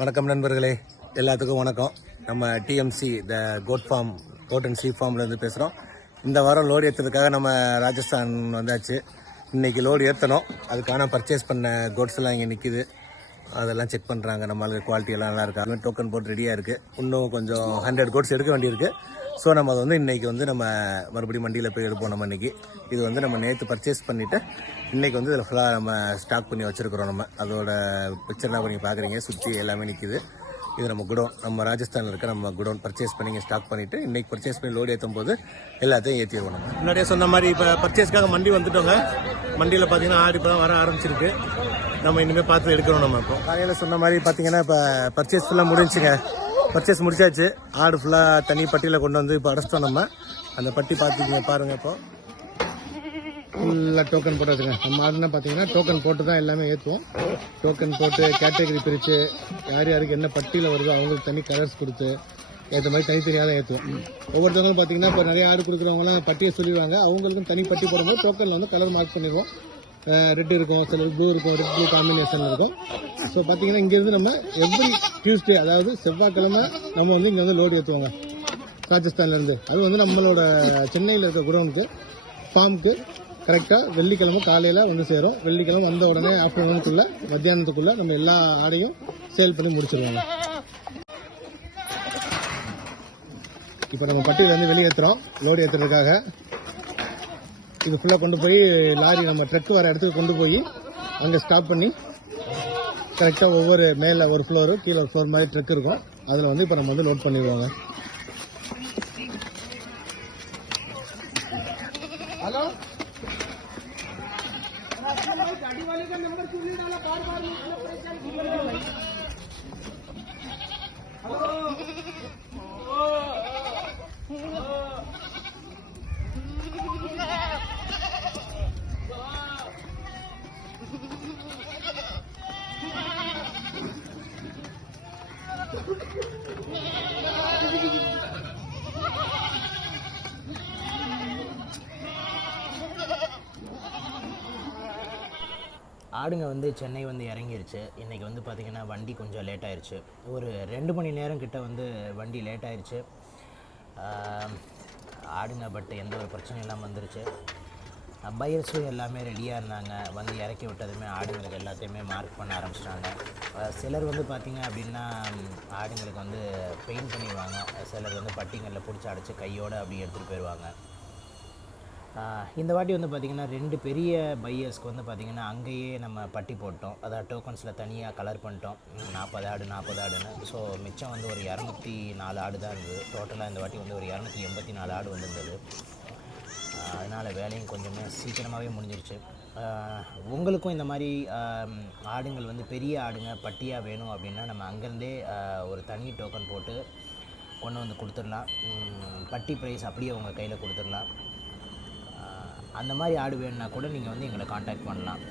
வணக்கம் நண்பர்களே, எல்லாத்துக்கும் வணக்கம். நம்ம TMC the goat farm goat and sheep ஃபார்ம்லேருந்து பேசுகிறோம். இந்த வாரம் லோடு ஏற்றுறதுக்காக நம்ம ராஜஸ்தான் வந்தாச்சு. இன்றைக்கி லோடு ஏற்றணும். அதுக்கான பர்ச்சேஸ் பண்ண கோட்ஸ் எல்லாம் இங்கே நிற்கிது. அதெல்லாம் செக் பண்ணுறாங்க. நம்மளுக்கு குவாலிட்டி எல்லாம் நல்லா இருக்குது. அதுவும் டோக்கன் போட்டு ரெடியாக இருக்குது. இன்னும் கொஞ்சம் 100 கோட்ஸ் எடுக்க வேண்டியிருக்கு. ஸோ நம்ம அதை இன்றைக்கி நம்ம மறுபடியும் மண்டியில் போய் எடுப்போம். நம்ம இன்றைக்கி இது நம்ம நேற்று பர்ச்சேஸ் பண்ணிவிட்டு இன்றைக்கி இதில் ஃபுல்லாக நம்ம ஸ்டாக் பண்ணி வச்சுருக்கிறோம். நம்ம அதோட பிக்சர்லாம் நீங்கள் பார்க்குறீங்க. சுற்றி எல்லாமே நிற்கிது. இது நம்ம குடோன், நம்ம ராஜஸ்தானில் இருக்க நம்ம குடோன் பர்ச்சேஸ் பண்ணி இங்கே ஸ்டாக் பண்ணிவிட்டு இன்றைக்கி பர்ச்சேஸ் பண்ணி லோடு ஏற்றும் போது எல்லாத்தையும் ஏற்றிடுவோம். நம்ம முன்னாடியே சொன்ன மாதிரி இப்போ பர்ச்சேஸ்க்காக மண்டி வந்துட்டோங்க. மண்டியில் பார்த்தீங்கன்னா ஆடி இப்போ வர ஆரம்பிச்சிருக்கு. நம்ம இனிமேல் பார்த்து எடுக்கிறோம். நம்ம இப்போ காலையில் சொன்ன மாதிரி பார்த்தீங்கன்னா இப்போ பர்ச்சேஸ் ஃபுல்லாக முடிஞ்சுங்க. பர்ச்சேஸ் முடிச்சாச்சு. ஆடு ஃபுல்லாக தனி பட்டியில் கொண்டு வந்து இப்போ அடைச்சிட்டோம். நம்ம அந்த பட்டி பார்த்துக்கிங்க பாருங்கள். இப்போ ஃபுல்லாக டோக்கன் போட்டு வச்சுங்க. நம்ம ஆடுனா பார்த்தீங்கன்னா டோக்கன் போட்டு தான் எல்லாமே ஏற்றுவோம். டோக்கன் போட்டு கேட்டகரி பிரித்து யார் யாருக்கு என்ன பட்டியில் வருதோ அவங்களுக்கு தனி கலர்ஸ் கொடுத்து ஏற்ற மாதிரி தனித்தனியாக தான் ஏற்றுவோம். ஒவ்வொருத்தவங்களும் பார்த்தீங்கன்னா இப்போ நிறைய ஆடு கொடுக்குறவங்களாம் பட்டியை சொல்லிடுவாங்க. அவங்களுக்கும் தனி பட்டி போடும்போது டோக்கனில் கலர் மார்க் பண்ணிடுவோம். ரெட் இருக்கும், சில ப்ளூ இருக்கும், ரெட் ப்ளூ காம்பினேஷன் இருக்கும். ஸோ பார்த்தீங்கன்னா இங்கேருந்து நம்ம எவ்ரி டியூஸ்டே, அதாவது செவ்வாய்க்கிழமை நம்ம இங்கே லோடு ஏற்றுவாங்க ராஜஸ்தான்லேருந்து. அது நம்மளோட சென்னையில் இருக்க குடோனுக்கு ஃபார்முக்கு கரெக்டாக வெள்ளிக்கிழமை காலையில் சேரும். வெள்ளிக்கிழமை வந்த உடனே ஆஃப்டர்நூனுக்குள்ளே மத்தியானத்துக்குள்ளே நம்ம எல்லா ஆடையும் சேல் பண்ணி முடிச்சிருவாங்க. இப்போ நம்ம பட்டியிலேருந்து வெளியேற்றுறோம் லோடு ஏற்றுறதுக்காக. இது ஃபுல்லாக கொண்டு போய் லாரி நம்ம ட்ரக் வர இடத்துக்கு கொண்டு போய் அங்கே ஸ்டாப் பண்ணி கரெக்டாக ஒவ்வொரு மேலே ஒரு ஃப்ளோரு கீழே ஒரு ஃப்ளோர் மாதிரி ட்ரக் இருக்கும். அதில் இப்போ நம்ம லோட் பண்ணிடுவாங்க. ஹலோ ஆடுங்க சென்னை இறங்கிருச்சு. இன்றைக்கி பார்த்திங்கன்னா வண்டி கொஞ்சம் லேட் ஆயிடுச்சு. ஒரு 2 மணி நேரம் கிட்ட வண்டி லேட் ஆயிடுச்சு ஆடுங்க. பட் எந்த ஒரு பிரச்சனையும் இல்லாமல் வந்துருச்சு. பையர்ஸும் எல்லாமே ரெடியாக இருந்தாங்க. இறக்கி விட்டதுமே ஆடுங்களுக்கு எல்லாத்தையுமே மார்க் பண்ண ஆரம்பிச்சிட்டாங்க. சிலர் பார்த்திங்க அப்படின்னா ஆடுங்களுக்கு பெயிண்ட் பண்ணிடுவாங்க. சிலர் பட்டிங்களில் பிடிச்சி அடைச்சி கையோடு அப்படி எடுத்துகிட்டு போயிடுவாங்க. இந்த வாட்டி பார்த்திங்கன்னா 2 பெரிய பையர்ஸ்க்கு பார்த்திங்கன்னா அங்கேயே நம்ம பட்டி போட்டோம். அதாவது டோக்கன்ஸில் தனியாக கலர் பண்ணிட்டோம். 40 ஆடுன்னு. ஸோ மிச்சம் ஒரு 204 ஆடு தான் இருந்தது. டோட்டலாக இந்த வாட்டி ஒரு 284 ஆடு வந்திருந்தது. அதனால் வேலையும் கொஞ்சமே சீக்கிரமாகவே முடிஞ்சிருச்சு. உங்களுக்கும் இந்த மாதிரி ஆடுங்கள் பெரிய ஆடுங்க பட்டியாக வேணும் அப்படின்னா நம்ம அங்கேருந்தே ஒரு தனி டோக்கன் போட்டு கொண்டு கொடுத்துடலாம். பட்டி ப்ரைஸ் அப்படியே உங்கள் கையில் கொடுத்துடலாம். அந்த மாதிரி ஆடு வேணுன்னா கூட நீங்கள் எங்களை காண்டாக்ட் பண்ணலாம்.